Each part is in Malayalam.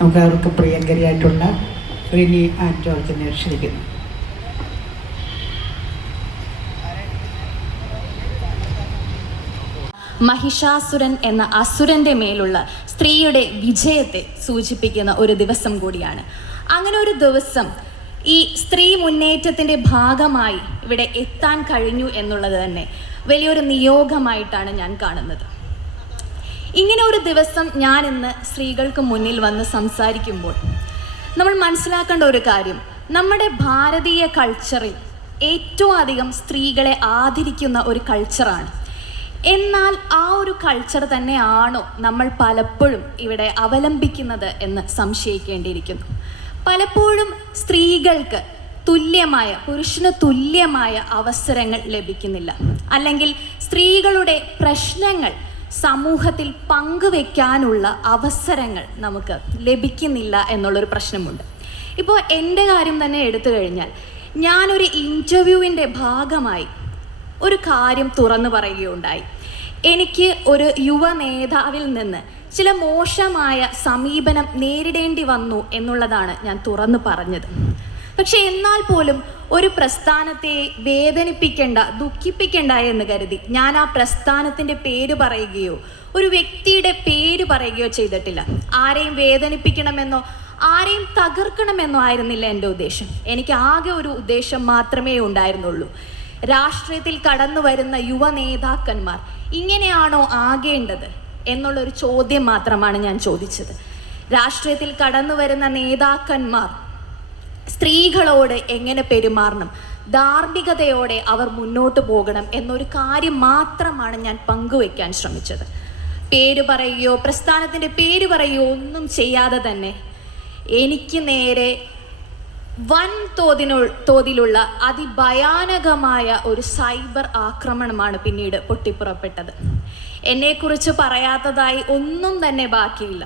നമുക്ക് അവർക്ക് പ്രിയങ്കരിയായിട്ടുള്ള റിനി ആൻഡ് ജോർജിനെ ക്ഷണിക്കുന്നു. മഹിഷാസുരൻ എന്ന അസുരൻ്റെ മേലുള്ള സ്ത്രീയുടെ വിജയത്തെ സൂചിപ്പിക്കുന്ന ഒരു ദിവസം കൂടിയാണ്. അങ്ങനെ ഒരു ദിവസം ഈ സ്ത്രീ മുന്നേറ്റത്തിൻ്റെ ഭാഗമായി ഇവിടെ എത്താൻ കഴിഞ്ഞു എന്നുള്ളത് തന്നെ വലിയൊരു നിയോഗമായിട്ടാണ് ഞാൻ കാണുന്നത്. ഇങ്ങനെ ഒരു ദിവസം ഞാൻ ഇന്ന് സ്ത്രീകൾക്ക് മുന്നിൽ വന്ന് സംസാരിക്കുമ്പോൾ നമ്മൾ മനസ്സിലാക്കേണ്ട ഒരു കാര്യം, നമ്മുടെ ഭാരതീയ കൾച്ചറിൽ ഏറ്റവും അധികം സ്ത്രീകളെ ആദരിക്കുന്ന ഒരു കൾച്ചറാണ്. എന്നാൽ ആ ഒരു കൾച്ചർ തന്നെയാണോ നമ്മൾ പലപ്പോഴും ഇവിടെ അവലംബിക്കുന്നത് എന്ന് സംശയിക്കേണ്ടിയിരിക്കുന്നു. പലപ്പോഴും സ്ത്രീകൾക്ക് തുല്യമായ, പുരുഷന് തുല്യമായ അവസരങ്ങൾ ലഭിക്കുന്നില്ല, അല്ലെങ്കിൽ സ്ത്രീകളുടെ പ്രശ്നങ്ങൾ സമൂഹത്തിൽ പങ്കുവെക്കാനുള്ള അവസരങ്ങൾ നമുക്ക് ലഭിക്കുന്നില്ല എന്നുള്ളൊരു പ്രശ്നമുണ്ട്. ഇപ്പോൾ എൻ്റെ കാര്യം തന്നെ എടുത്തു കഴിഞ്ഞാൽ, ഞാനൊരു ഇൻ്റർവ്യൂവിൻ്റെ ഭാഗമായി ഒരു കാര്യം തുറന്നു പറയുകയുണ്ടായി. എനിക്ക് ഒരു യുവ നേതാവിൽ നിന്ന് ചില മോശമായ സമീപനം നേരിടേണ്ടി വന്നു എന്നുള്ളതാണ് ഞാൻ തുറന്നു പറഞ്ഞത്. പക്ഷെ എന്നാൽ പോലും ഒരു പ്രസ്ഥാനത്തെ വേദനിപ്പിക്കേണ്ട, ദുഃഖിപ്പിക്കേണ്ട എന്ന് കരുതി ഞാൻ ആ പ്രസ്ഥാനത്തിൻ്റെ പേര് പറയുകയോ ഒരു വ്യക്തിയുടെ പേര് പറയുകയോ ചെയ്തിട്ടില്ല. ആരെയും വേദനിപ്പിക്കണമെന്നോ ആരെയും തകർക്കണമെന്നോ ആയിരുന്നില്ല എൻ്റെ ഉദ്ദേശം. എനിക്ക് ആകെ ഒരു ഉദ്ദേശം മാത്രമേ ഉണ്ടായിരുന്നുള്ളൂ. രാഷ്ട്രീയത്തിൽ കടന്നു വരുന്ന യുവ നേതാക്കന്മാർ ഇങ്ങനെയാണോ ആകേണ്ടത് എന്നുള്ളൊരു ചോദ്യം മാത്രമാണ് ഞാൻ ചോദിച്ചത്. രാഷ്ട്രീയത്തിൽ കടന്നു വരുന്ന നേതാക്കന്മാർ സ്ത്രീകളോട് എങ്ങനെ പെരുമാറണം, ധാർമ്മികതയോടെ അവർ മുന്നോട്ട് പോകണം എന്നൊരു കാര്യം മാത്രമാണ് ഞാൻ പങ്കുവയ്ക്കാൻ ശ്രമിച്ചത്. പേര് പറയുകയോ പ്രസ്ഥാനത്തിൻ്റെ പേര് പറയുകയോ ഒന്നും ചെയ്യാതെ തന്നെ എനിക്ക് നേരെ വൻ തോതിലുള്ള അതിഭയാനകമായ ഒരു സൈബർ ആക്രമണമാണ് പിന്നീട് പൊട്ടിപ്പുറപ്പെട്ടത്. എന്നെക്കുറിച്ച് പറയാത്തതായി ഒന്നും തന്നെ ബാക്കിയില്ല.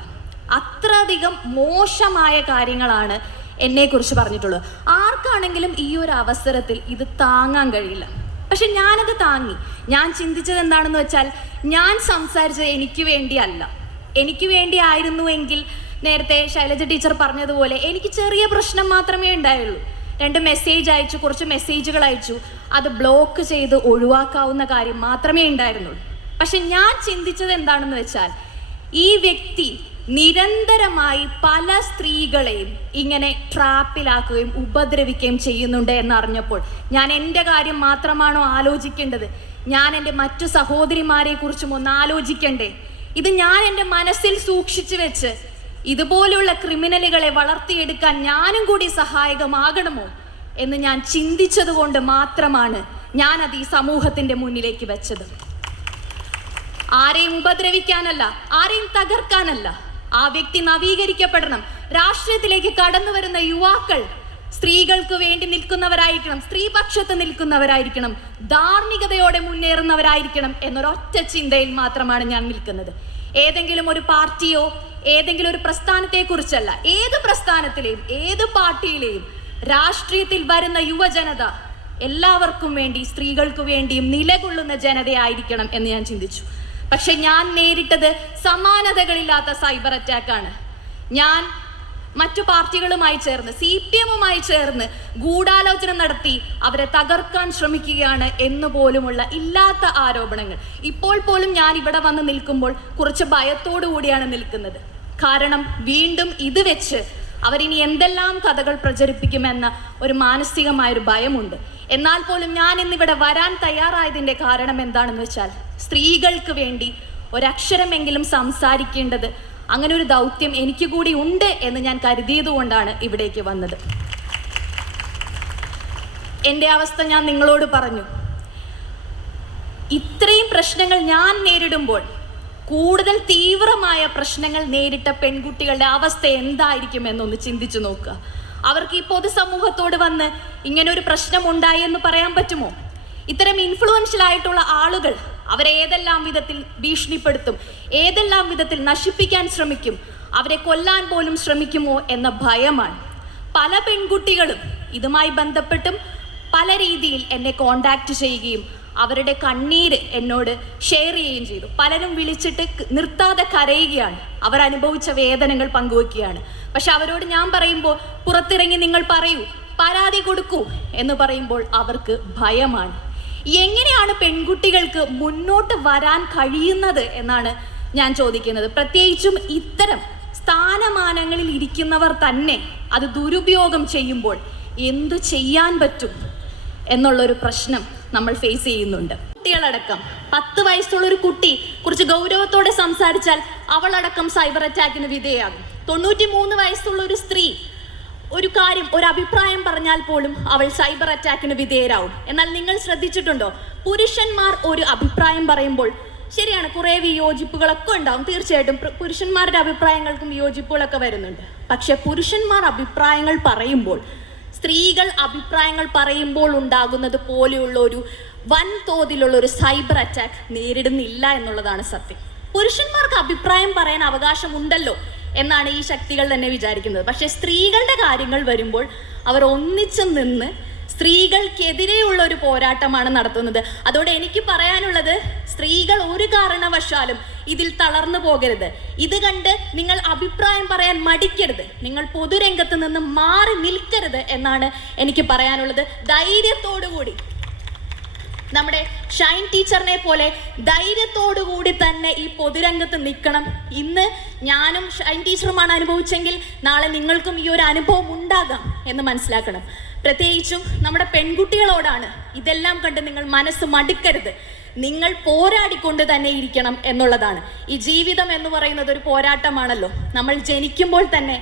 അത്രയധികം മോശമായ കാര്യങ്ങളാണ് എന്നെക്കുറിച്ച് പറഞ്ഞിട്ടുള്ളത്. ആർക്കാണെങ്കിലും ഈ ഒരു അവസരത്തിൽ ഇത് താങ്ങാൻ കഴിയില്ല. പക്ഷെ ഞാനത് താങ്ങി. ഞാൻ ചിന്തിച്ചത് എന്താണെന്ന് വെച്ചാൽ, ഞാൻ സംസാരിച്ചത് എനിക്ക് വേണ്ടിയല്ല. എനിക്ക് വേണ്ടി ആയിരുന്നുവെങ്കിൽ നേരത്തെ ശൈലജ ടീച്ചർ പറഞ്ഞതുപോലെ എനിക്ക് ചെറിയ പ്രശ്നം മാത്രമേ ഉണ്ടായുള്ളൂ. 2 മെസ്സേജ് അയച്ചു, കുറച്ച് മെസ്സേജുകൾ അയച്ചു, അത് ബ്ലോക്ക് ചെയ്ത് ഒഴിവാക്കാവുന്ന കാര്യം മാത്രമേ ഉണ്ടായിരുന്നുള്ളൂ. പക്ഷെ ഞാൻ ചിന്തിച്ചത് എന്താണെന്ന് വെച്ചാൽ, ഈ വ്യക്തി നിരന്തരമായി പല സ്ത്രീകളെയും ഇങ്ങനെ ട്രാപ്പിലാക്കുകയും ഉപദ്രവിക്കുകയും ചെയ്യുന്നുണ്ട് എന്നറിഞ്ഞപ്പോൾ ഞാൻ എൻ്റെ കാര്യം മാത്രമാണോ ആലോചിക്കേണ്ടത്? ഞാൻ എൻ്റെ മറ്റു സഹോദരിമാരെ കുറിച്ചും ഒന്ന് ആലോചിക്കണ്ടേ? ഇത് ഞാൻ എൻ്റെ മനസ്സിൽ സൂക്ഷിച്ചു വെച്ച് ഇതുപോലെയുള്ള ക്രിമിനലുകളെ വളർത്തിയെടുക്കാൻ ഞാനും കൂടി സഹായകമാകണമോ എന്ന് ഞാൻ ചിന്തിച്ചത് കൊണ്ട് മാത്രമാണ് ഞാനത് ഈ സമൂഹത്തിൻ്റെ മുന്നിലേക്ക് വെച്ചത്. ആരെയും ഉപദ്രവിക്കാനല്ല, ആരെയും തകർക്കാനല്ല. ആ വ്യക്തി നവീകരിക്കപ്പെടണം. രാഷ്ട്രീയത്തിലേക്ക് കടന്നു വരുന്ന യുവാക്കൾ സ്ത്രീകൾക്ക് വേണ്ടി നിൽക്കുന്നവരായിരിക്കണം, സ്ത്രീപക്ഷത്ത് നിൽക്കുന്നവരായിരിക്കണം, ധാർമ്മികതയോടെ മുന്നേറുന്നവരായിരിക്കണം എന്നൊരൊറ്റ ചിന്തയിൽ മാത്രമാണ് ഞാൻ നിൽക്കുന്നത്. ഏതെങ്കിലും ഒരു പാർട്ടിയോ ഏതെങ്കിലും ഒരു പ്രസ്ഥാനത്തെക്കുറിച്ചല്ല. ഏത് പ്രസ്ഥാനത്തിലെയും ഏത് പാർട്ടിയിലെയും രാഷ്ട്രീയത്തിൽ വരുന്ന യുവജനത എല്ലാവർക്കും വേണ്ടി, സ്ത്രീകൾക്ക് വേണ്ടിയും നിലകൊള്ളുന്ന ജനതയായിരിക്കണം എന്ന് ഞാൻ ചിന്തിച്ചു. പക്ഷെ ഞാൻ നേരിട്ടത് സമാനതകളില്ലാത്ത സൈബർ അറ്റാക്കാണ്. ഞാൻ മറ്റു പാർട്ടികളുമായി ചേർന്ന്, CPM-മായി ചേർന്ന് ഗൂഢാലോചന നടത്തി അവരെ തകർക്കാൻ ശ്രമിക്കുകയാണ് എന്ന് പോലുമുള്ള ഇല്ലാത്ത ആരോപണങ്ങൾ. ഇപ്പോൾ പോലും ഞാൻ ഇവിടെ വന്ന് നിൽക്കുമ്പോൾ കുറച്ച് ഭയത്തോടു കൂടിയാണ് നിൽക്കുന്നത്. കാരണം വീണ്ടും ഇത് വെച്ച് അവരിനി എന്തെല്ലാം കഥകൾ പ്രചരിപ്പിക്കുമെന്ന ഒരു മാനസികമായൊരു ഭയമുണ്ട്. എന്നാൽ പോലും ഞാൻ ഇന്നിവിടെ വരാൻ തയ്യാറായതിൻ്റെ കാരണം എന്താണെന്ന് വെച്ചാൽ, സ്ത്രീകൾക്ക് വേണ്ടി ഒരക്ഷരമെങ്കിലും സംസാരിക്കേണ്ടത്, അങ്ങനെ ഒരു ദൗത്യം എനിക്ക് കൂടി ഉണ്ട് എന്ന് ഞാൻ കരുതിയത് കൊണ്ടാണ് ഇവിടേക്ക് വന്നത്. എൻ്റെ അവസ്ഥ ഞാൻ നിങ്ങളോട് പറഞ്ഞു. ഇത്രയും പ്രശ്നങ്ങൾ ഞാൻ നേരിടുമ്പോൾ കൂടുതൽ തീവ്രമായ പ്രശ്നങ്ങൾ നേരിട്ട പെൺകുട്ടികളുടെ അവസ്ഥ എന്തായിരിക്കും എന്നൊന്ന് ചിന്തിച്ചു നോക്കുക. അവർക്ക് ഈ പൊതുസമൂഹത്തോട് വന്ന് ഇങ്ങനെ ഒരു പ്രശ്നം ഉണ്ടായി എന്ന് പറയാൻ പറ്റുമോ? ഇത്തരം ഇൻഫ്ലുവൻഷ്യൽ ആയിട്ടുള്ള ആളുകൾ അവരെ ഏതെല്ലാം വിധത്തിൽ ഭീഷണിപ്പെടുത്തും, ഏതെല്ലാം വിധത്തിൽ നശിപ്പിക്കാൻ ശ്രമിക്കും, അവരെ കൊല്ലാൻ പോലും ശ്രമിക്കുമോ എന്ന ഭയമാണ്. പല പെൺകുട്ടികളും ഇതുമായി ബന്ധപ്പെട്ടും പല രീതിയിൽ എന്നെ കോണ്ടാക്ട് ചെയ്യുകയും അവരുടെ കണ്ണീര് എന്നോട് ഷെയർ ചെയ്യുകയും ചെയ്തു. പലരും വിളിച്ചിട്ട് നിർത്താതെ കരയുകയാണ്, അവർ അനുഭവിച്ച വേദനകൾ പങ്കുവെക്കുകയാണ്. പക്ഷെ അവരോട് ഞാൻ പറയുമ്പോൾ പുറത്തിറങ്ങി നിങ്ങൾ പറയൂ, പരാതി കൊടുക്കൂ എന്ന് പറയുമ്പോൾ അവർക്ക് ഭയമാണ്. എങ്ങനെയാണ് പെൺകുട്ടികൾക്ക് മുന്നോട്ട് വരാൻ കഴിയുന്നത് എന്നാണ് ഞാൻ ചോദിക്കുന്നത്. പ്രത്യേകിച്ചും ഇത്തരം സ്ഥാനമാനങ്ങളിൽ ഇരിക്കുന്നവർ തന്നെ അത് ദുരുപയോഗം ചെയ്യുമ്പോൾ എന്തു ചെയ്യാൻ പറ്റും എന്നുള്ളൊരു പ്രശ്നം നമ്മൾ ഫേസ് ചെയ്യുന്നുണ്ട്. കുട്ടികളടക്കം 10 വയസ്സുള്ള ഒരു കുട്ടി കുറച്ച് ഗൗരവത്തോടെ സംസാരിച്ചാൽ അവളടക്കം സൈബർ അറ്റാക്കിന് വിധേയയാകും. 93 വയസ്സുള്ള ഒരു സ്ത്രീ ഒരു കാര്യം, ഒരു അഭിപ്രായം പറഞ്ഞാൽ പോലും അവൾ സൈബർ അറ്റാക്കിന് വിധേയരാകും. എന്നാൽ നിങ്ങൾ ശ്രദ്ധിച്ചിട്ടുണ്ടോ, പുരുഷന്മാർ ഒരു അഭിപ്രായം പറയുമ്പോൾ ശരിയാണ്, കുറേ വിയോജിപ്പുകളൊക്കെ ഉണ്ടാവും. തീർച്ചയായിട്ടും പുരുഷന്മാരുടെ അഭിപ്രായങ്ങൾക്കും വിയോജിപ്പുകളൊക്കെ വരുന്നുണ്ട്. പക്ഷെ പുരുഷന്മാർ അഭിപ്രായങ്ങൾ പറയുമ്പോൾ സ്ത്രീകൾ അഭിപ്രായങ്ങൾ പറയുമ്പോൾ ഉണ്ടാകുന്നത് പോലെയുള്ള ഒരു വൻതോതിലുള്ള ഒരു സൈബർ അറ്റാക്ക് നേരിടുന്നില്ല എന്നുള്ളതാണ് സത്യം. പുരുഷന്മാർക്ക് അഭിപ്രായം പറയാൻ അവകാശമുണ്ടല്ലോ എന്നാണ് ഈ ശക്തികൾ തന്നെ വിചാരിക്കുന്നത്. പക്ഷെ സ്ത്രീകളുടെ കാര്യങ്ങൾ വരുമ്പോൾ അവർ ഒന്നിച്ചു നിന്ന് സ്ത്രീകൾക്കെതിരെയുള്ള ഒരു പോരാട്ടമാണ് നടത്തുന്നത്. അതോടെ എനിക്ക് പറയാനുള്ളത്, സ്ത്രീകൾ ഒരു കാരണവശാലും ഇതിൽ തളർന്നു പോകരുത്. ഇത് കണ്ട് നിങ്ങൾ അഭിപ്രായം പറയാൻ മടിക്കരുത്, നിങ്ങൾ പൊതുരംഗത്ത് നിന്ന് മാറി നിൽക്കരുത് എന്നാണ് എനിക്ക് പറയാനുള്ളത്. ധൈര്യത്തോടുകൂടി നമ്മുടെ ഷൈൻ ടീച്ചറിനെ പോലെ ധൈര്യത്തോടുകൂടി തന്നെ ഈ പൊതുരംഗത്ത് നിൽക്കണം. ഇന്ന് ഞാനും ഷൈൻ ടീച്ചറുമാണ് അനുഭവിച്ചെങ്കിൽ നാളെ നിങ്ങൾക്കും ഈ ഒരു അനുഭവം ഉണ്ടാകാം എന്ന് മനസ്സിലാക്കണം. പ്രത്യേകിച്ചും നമ്മുടെ പെൺകുട്ടികളോടാണ് ഇതെല്ലാം കണ്ട് നിങ്ങൾ മനസ്സ് മടുക്കരുത്, നിങ്ങൾ പോരാടിക്കൊണ്ട് തന്നെ ഇരിക്കണം എന്നുള്ളതാണ്. ഈ ജീവിതം എന്ന് പറയുന്നത് ഒരു പോരാട്ടമാണല്ലോ. നമ്മൾ ജനിക്കുമ്പോൾ തന്നെ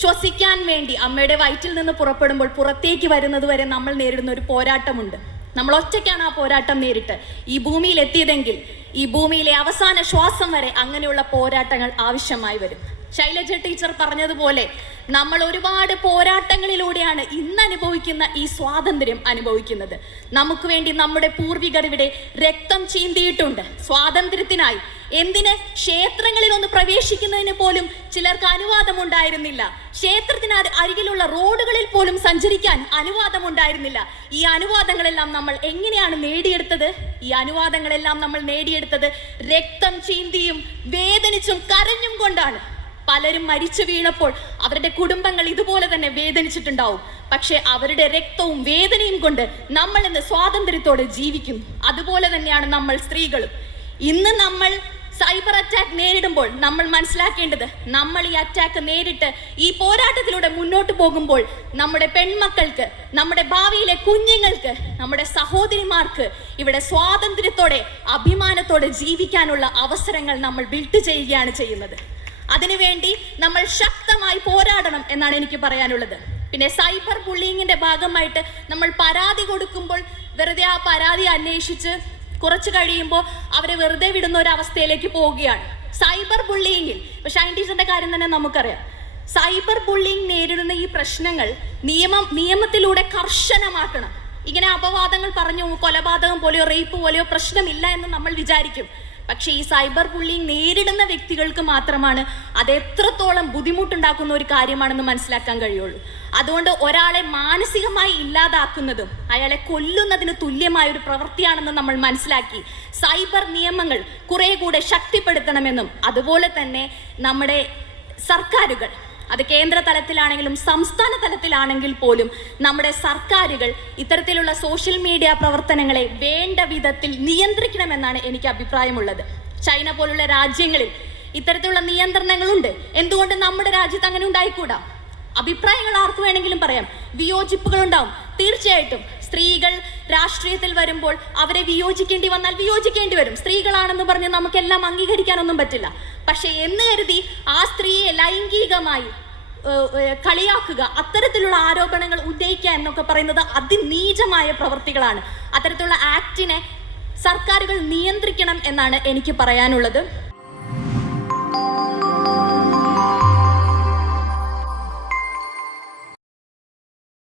ശ്വസിക്കാൻ വേണ്ടി അമ്മയുടെ വയറ്റിൽ നിന്ന് പുറപ്പെടുമ്പോൾ പുറത്തേക്ക് വരുന്നത് വരെ നമ്മൾ നേരിടുന്ന ഒരു പോരാട്ടമുണ്ട്. നമ്മൾ ഒറ്റയ്ക്കാണ് ആ പോരാട്ടം നേരിട്ട് ഈ ഭൂമിയിൽ എത്തിയതെങ്കിൽ ഈ ഭൂമിയിലെ അവസാന ശ്വാസം വരെ അങ്ങനെയുള്ള പോരാട്ടങ്ങൾ ആവശ്യമായി വരും. ശൈലജ ടീച്ചർ പറഞ്ഞതുപോലെ നമ്മൾ ഒരുപാട് പോരാട്ടങ്ങളിലൂടെയാണ് ഇന്ന് അനുഭവിക്കുന്ന ഈ സ്വാതന്ത്ര്യം അനുഭവിക്കുന്നത്. നമുക്ക് വേണ്ടി നമ്മുടെ പൂർവികർ ഇവിടെ രക്തം ചീന്തിയിട്ടുണ്ട് സ്വാതന്ത്ര്യത്തിനായി. എന്തിന്? ക്ഷേത്രങ്ങളിൽ ഒന്ന് പ്രവേശിക്കുന്നതിന് പോലും ചിലർക്ക് അനുവാദമുണ്ടായിരുന്നില്ല. ക്ഷേത്രത്തിന് അരികിലുള്ള റോഡുകളിൽ പോലും സഞ്ചരിക്കാൻ അനുവാദമുണ്ടായിരുന്നില്ല. ഈ അനുവാദങ്ങളെല്ലാം നമ്മൾ എങ്ങനെയാണ് നേടിയെടുത്തത്? ഈ അനുവാദങ്ങളെല്ലാം നമ്മൾ നേടിയെടുത്തത് രക്തം ചീന്തിയും വേദനിച്ചും കരഞ്ഞും കൊണ്ടാണ്. പലരും മരിച്ചു വീണപ്പോൾ അവരുടെ കുടുംബങ്ങൾ ഇതുപോലെ തന്നെ വേദനിച്ചിട്ടുണ്ടാവും. പക്ഷെ അവരുടെ രക്തവും വേദനയും കൊണ്ട് നമ്മൾ ഇന്ന് സ്വാതന്ത്ര്യത്തോടെ ജീവിക്കുന്നു. അതുപോലെ തന്നെയാണ് നമ്മൾ സ്ത്രീകളും. ഇന്ന് നമ്മൾ സൈബർ അറ്റാക്ക് നേരിടുമ്പോൾ നമ്മൾ മനസ്സിലാക്കേണ്ടത്, നമ്മൾ ഈ അറ്റാക്ക് നേരിട്ട് ഈ പോരാട്ടത്തിലൂടെ മുന്നോട്ട് പോകുമ്പോൾ നമ്മുടെ പെൺമക്കൾക്ക്, നമ്മുടെ ഭാവിയിലെ കുഞ്ഞുങ്ങൾക്ക്, നമ്മുടെ സഹോദരിമാർക്ക് ഇവിടെ സ്വാതന്ത്ര്യത്തോടെ അഭിമാനത്തോടെ ജീവിക്കാനുള്ള അവസരങ്ങൾ നമ്മൾ ബിൽഡ് ചെയ്യുകയാണ് ചെയ്യുന്നത്. അതിനുവേണ്ടി നമ്മൾ ശക്തമായി പോരാടണം എന്നാണ് എനിക്ക് പറയാനുള്ളത്. പിന്നെ സൈബർ ബുള്ളിങ്ങിന്റെ ഭാഗമായിട്ട് നമ്മൾ പരാതി കൊടുക്കുമ്പോൾ വെറുതെ ആ പരാതി അന്വേഷിച്ച് കുറച്ച് കഴിയുമ്പോൾ അവരെ വെറുതെ വിടുന്ന ഒരു അവസ്ഥയിലേക്ക് പോവുകയാണ്. സൈബർ ബുള്ളിങ്ങിൽ ഇപ്പൊ ഷൈൻ ടീച്ചറിന്റെ കാര്യം തന്നെ നമുക്കറിയാം. സൈബർ ബുള്ളിങ് നേരിടുന്ന ഈ പ്രശ്നങ്ങൾ നിയമത്തിലൂടെ കർശനമാക്കണം. ഇങ്ങനെ അപവാദങ്ങൾ പറഞ്ഞു കൊലപാതകം പോലെയോ റേപ്പ് പോലെയോ പ്രശ്നമില്ല എന്ന് നമ്മൾ വിചാരിക്കും. പക്ഷേ ഈ സൈബർ ബുള്ളിങ് നേരിടുന്ന വ്യക്തികൾക്ക് മാത്രമാണ് അത് എത്രത്തോളം ബുദ്ധിമുട്ടുണ്ടാക്കുന്ന ഒരു കാര്യമാണെന്ന് മനസ്സിലാക്കാൻ കഴിയുള്ളൂ. അതുകൊണ്ട് ഒരാളെ മാനസികമായി ഇല്ലാതാക്കുന്നതും അയാളെ കൊല്ലുന്നതിന് തുല്യമായ ഒരു പ്രവൃത്തിയാണെന്ന് നമ്മൾ മനസ്സിലാക്കി സൈബർ നിയമങ്ങൾ കുറെ കൂടെ ശക്തിപ്പെടുത്തണമെന്നും, അതുപോലെ തന്നെ നമ്മുടെ സർക്കാരുകൾ, അത് കേന്ദ്ര തലത്തിലാണെങ്കിലും സംസ്ഥാന തലത്തിലാണെങ്കിൽ പോലും നമ്മുടെ സർക്കാരുകൾ ഇത്തരത്തിലുള്ള സോഷ്യൽ മീഡിയ പ്രവർത്തനങ്ങളെ വേണ്ട വിധത്തിൽ നിയന്ത്രിക്കണമെന്നാണ് എനിക്ക് അഭിപ്രായമുള്ളത്. ചൈന പോലുള്ള രാജ്യങ്ങളിൽ ഇത്തരത്തിലുള്ള നിയന്ത്രണങ്ങളുണ്ട്. എന്തുകൊണ്ട് നമ്മുടെ രാജ്യത്ത് അങ്ങനെ ഉണ്ടായിക്കൂടാ? അഭിപ്രായങ്ങൾ ആർക്ക് വേണമെങ്കിലും പറയാം, വിയോജിപ്പുകൾ ഉണ്ടാവും. തീർച്ചയായിട്ടും സ്ത്രീകൾ രാഷ്ട്രീയത്തിൽ വരുമ്പോൾ അവരെ വിയോജിക്കേണ്ടി വന്നാൽ വിയോജിക്കേണ്ടി വരും. സ്ത്രീകളാണെന്ന് പറഞ്ഞ് നമുക്കെല്ലാം അംഗീകരിക്കാനൊന്നും പറ്റില്ല. പക്ഷെ എന്ന് കരുതി ആ സ്ത്രീയെ ലൈംഗികമായി കളിയാക്കുക, അത്തരത്തിലുള്ള ആരോപണങ്ങൾ ഉന്നയിക്കുക എന്നൊക്കെ പറയുന്നത് അതിനീചമായ പ്രവൃത്തികളാണ്. അത്തരത്തിലുള്ള ആക്ടിനെ സർക്കാരുകൾ നിയന്ത്രിക്കണം എന്നാണ് എനിക്ക് പറയാനുള്ളത്.